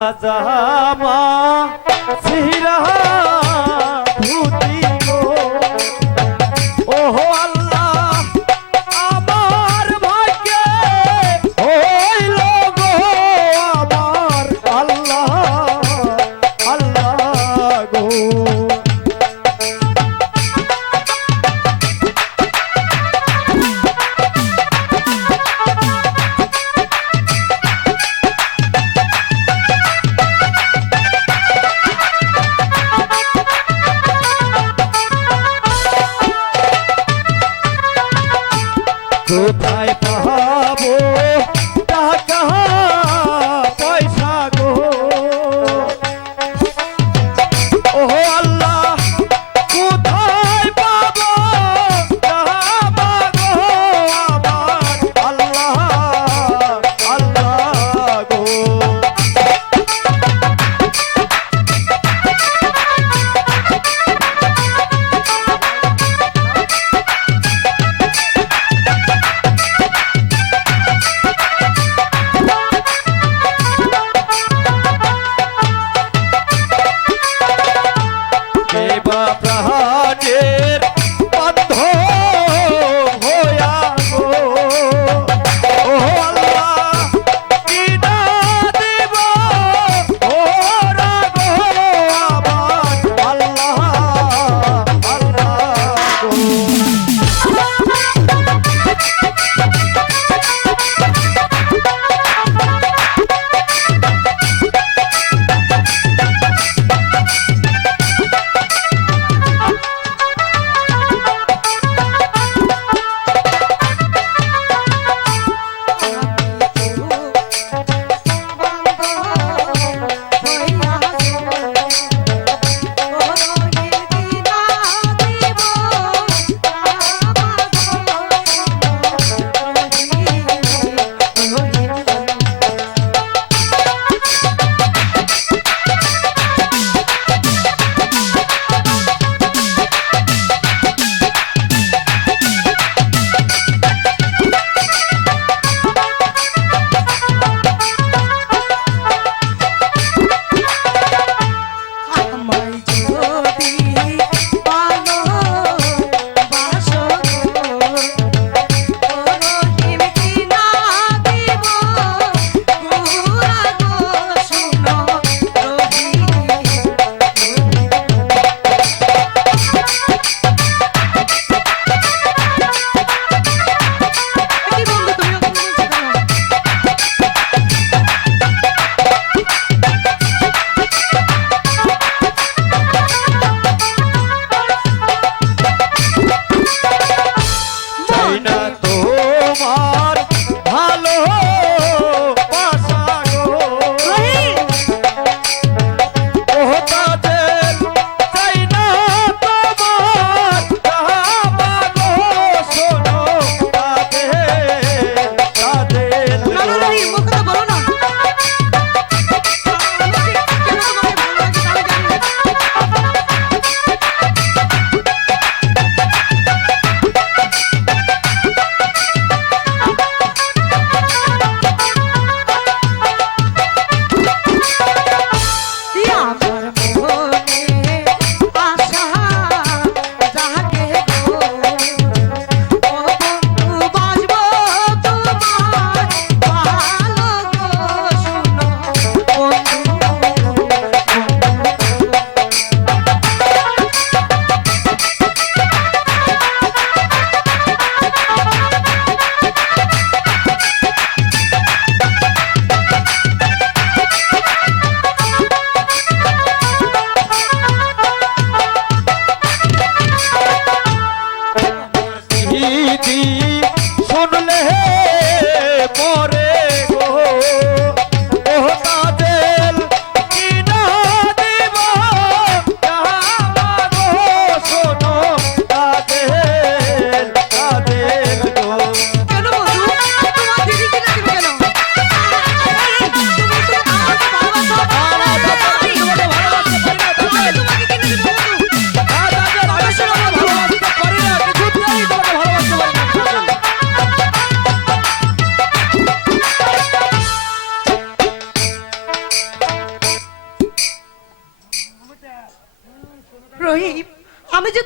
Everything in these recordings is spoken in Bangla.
জামা সিরা my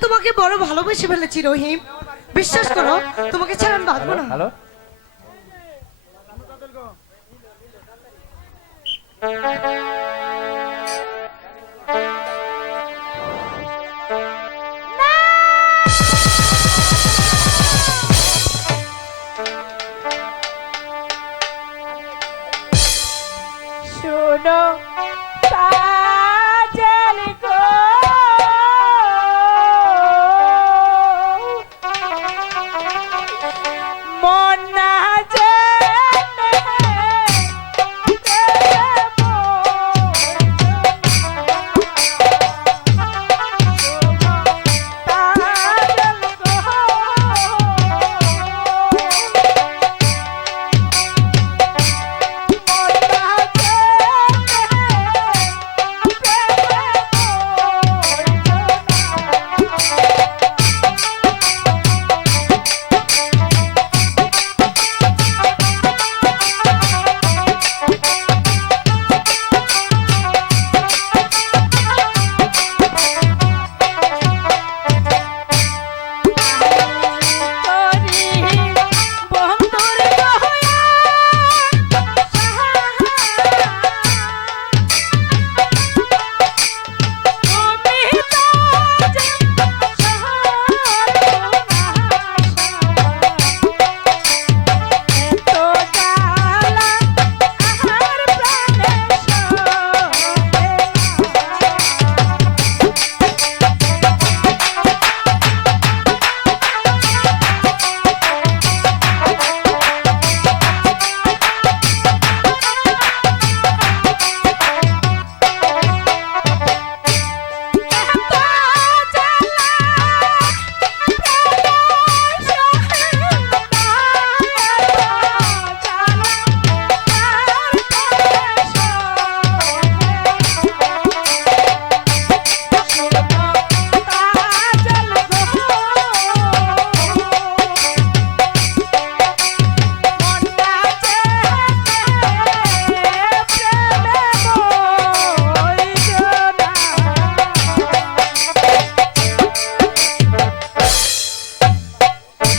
তোমাকে বড় ভালোবেসে ফেলেছি রহিম। বিশ্বাস করো তোমাকে ছাড়া আমি বাঁধবো না। হ্যালো? শোনো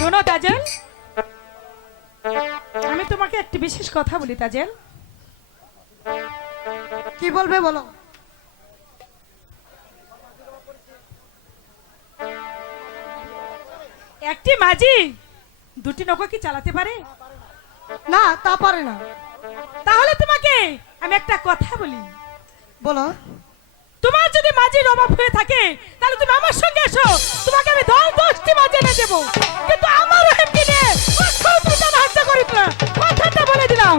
শোনো তাজেল। আমি তোমাকে একটি বিশেষ কথা বলি তাজেল। কি বলবে বলো? একটি মাঝি দুটি নৌকা কি চালাতে পারে? না তা পারে না। তাহলে তোমাকে আমি একটা কথা বলি। বলো। তোমার যদি মাঝির অভাব হয়ে থাকে তাহলে তুমি আমার সঙ্গে এসো। তোমাকে আমি দশ দশটি মাঝি এনে দেবো। কিন্তু আমার রহিমকে নিয়ে হত্যা কথাটা বলে দিলাম।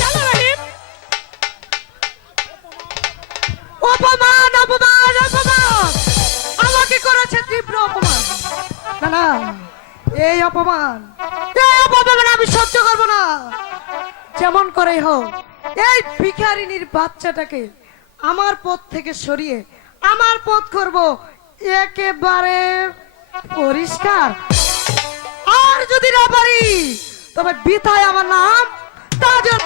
চলো রহিম? অপমান অপমান অপমান। আমাকে করেছে তীব্র অপমান। না না, এই অপমান। এই অপমান আমি সহ্য করব না। যেমন করেই হোক, এই ভিখারিনীর বাচ্চাটাকে আমার পথ থেকে সরিয়ে আমার পথ করব। একেবারে পরিষ্কার। আর যদি না পারি তবে বিথায় আমার নাম তাজল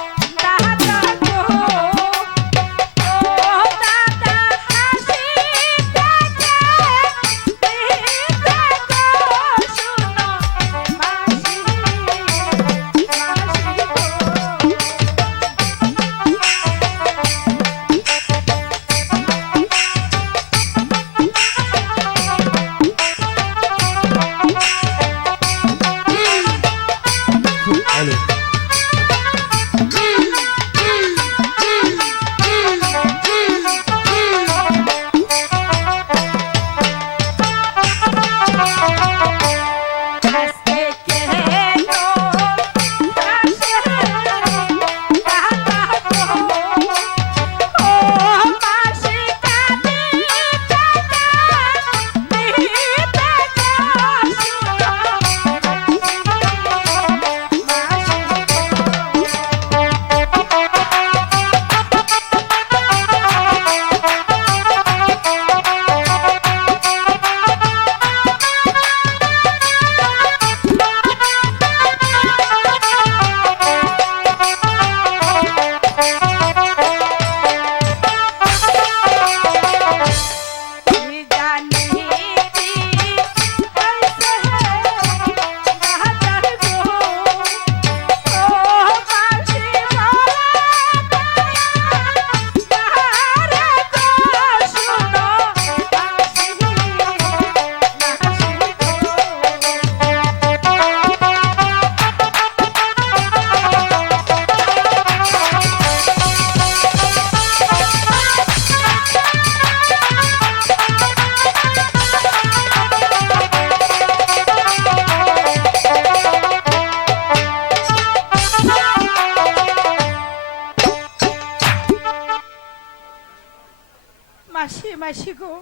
মাসি গো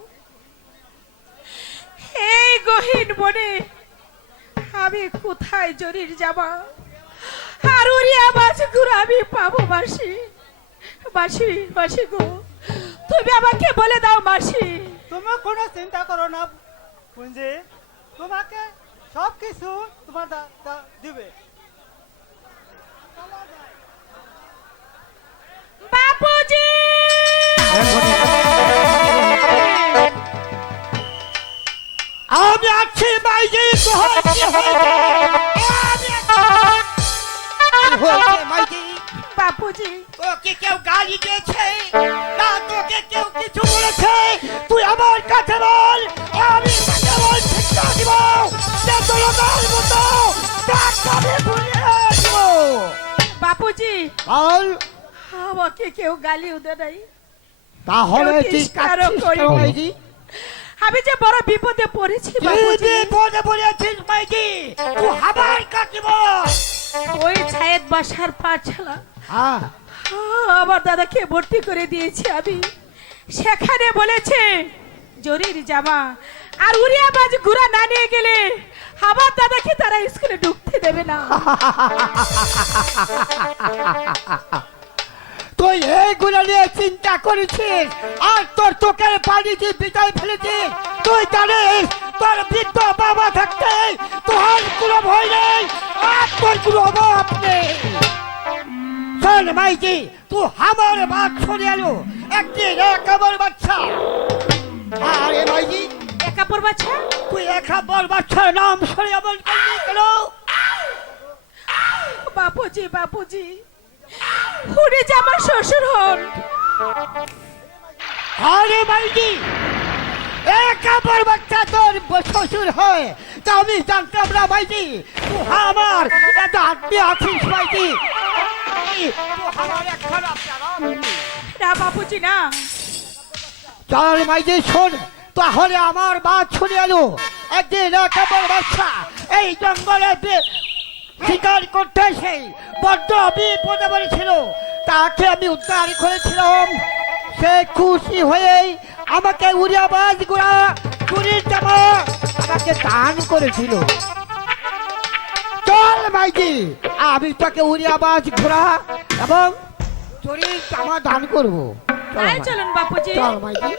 এই গহীন বনে আমি কোথায় জরির যাবা আর উড়িয়া গুলো আমি পাবো মাসি। মাসি মাসি গো তুমি আমাকে বলে দাও মাসি। তুমি কোনো চিন্তা করো না, পুঞ্জি। তোমাকে সব কিছু তোমার দিবে। আমি আছি মাইজি তোহার কি হয়েছে আমি। হয়েছে মাইজি বাপুজি। তোকে কেউ গালি দিয়েছে না তোকে কেউ কিছু বলেছে। তুই আমার কাছে বল আমি তাকে বল শিক্ষা দিব। যে তোর গাল মতো আমি ভুলিয়ে দিব। বাপুজি। বল। আমাকে কেউ গালি উদে নাই। তাহলে কাচ্ছিস কেন, করিনি। মাইজি আমি যে বড় বিপদে পড়েছি বিপদে পড়েছিস তুই ওই ছায়েদ বাসার পাঠশালা। হ্যাঁ। আমার দাদাকে ভর্তি করে দিয়েছি আমি। সেখানে বলেছে জরির জামা আর উড়িয়া বাজ ঘুরা না নিয়ে গেলে আমার দাদাকে তারা স্কুলে ঢুকতে দেবে না। তুই এইগুলো নিয়ে চিন্তা করেছিস? আর তোর চোখের পানি দিয়ে বিদায় ফেলেছিস তুই জানিস তোর বৃদ্ধ বাবা থাকতে তোর কোনো ভয় নেই আর তোর কোনো অভাব নেই। শোন মাইজি তুই আমার বাদ শুনে এলো একদিন এক আমার বাচ্চা। আরে মাইজি একা পড়বাছা তুই এক আমার বাচ্চার নাম শুনে এমন করলি কেন? বাপুজি বাপুজি আমার শ্বশুর হন। আরে মাইজি বাচ্চা তোর শ্বশুর হয় তা আমি জানতাম না মাইজি তুই আমার আত্মীয় আছিস। না বাপুজি না। চল মাইজি শোন তাহলে আমার বাদ শুনে এলো একদিন এক বাচ্চা এই জঙ্গলে শিকার করতে এসে বড্ড বিপদে পড়েছিল তাকে আমি উদ্ধার করেছিলাম। সে খুশি হয়ে আমাকে উড়িয়াবাজ গুড়া চুরির জামা আমাকে দান করেছিল। চল মাইজি আমি তোকে উড়িয়াবাজ ঘোড়া এবং চুরির জামা দান করব। চল চলুন বাপুজি। চল মাইজি।